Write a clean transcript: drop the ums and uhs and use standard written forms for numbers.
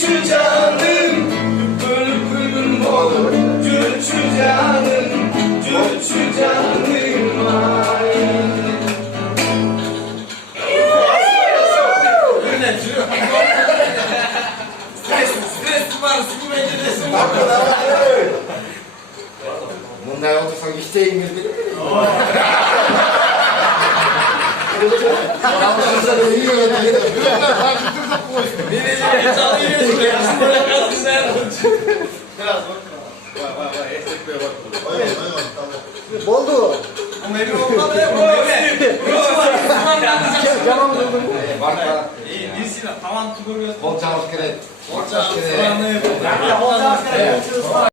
Göçü canım, bülbülüm olur. Göçü canım, göçü canım ay. Stres var, sıkıntı resim var. Bunlar olursa işte İngilizce mi? Yalnızca da iyi öğretmenim. Birisi çalıyor, böyle kalsınlar. Biraz bak. Vay, ekmek bak. Boldu. Ama emin olmadı ya bu. Tamam buldum. İyi, birisiyle tavan tutuyor. Bol çalış gerek. Bol çalış gerek.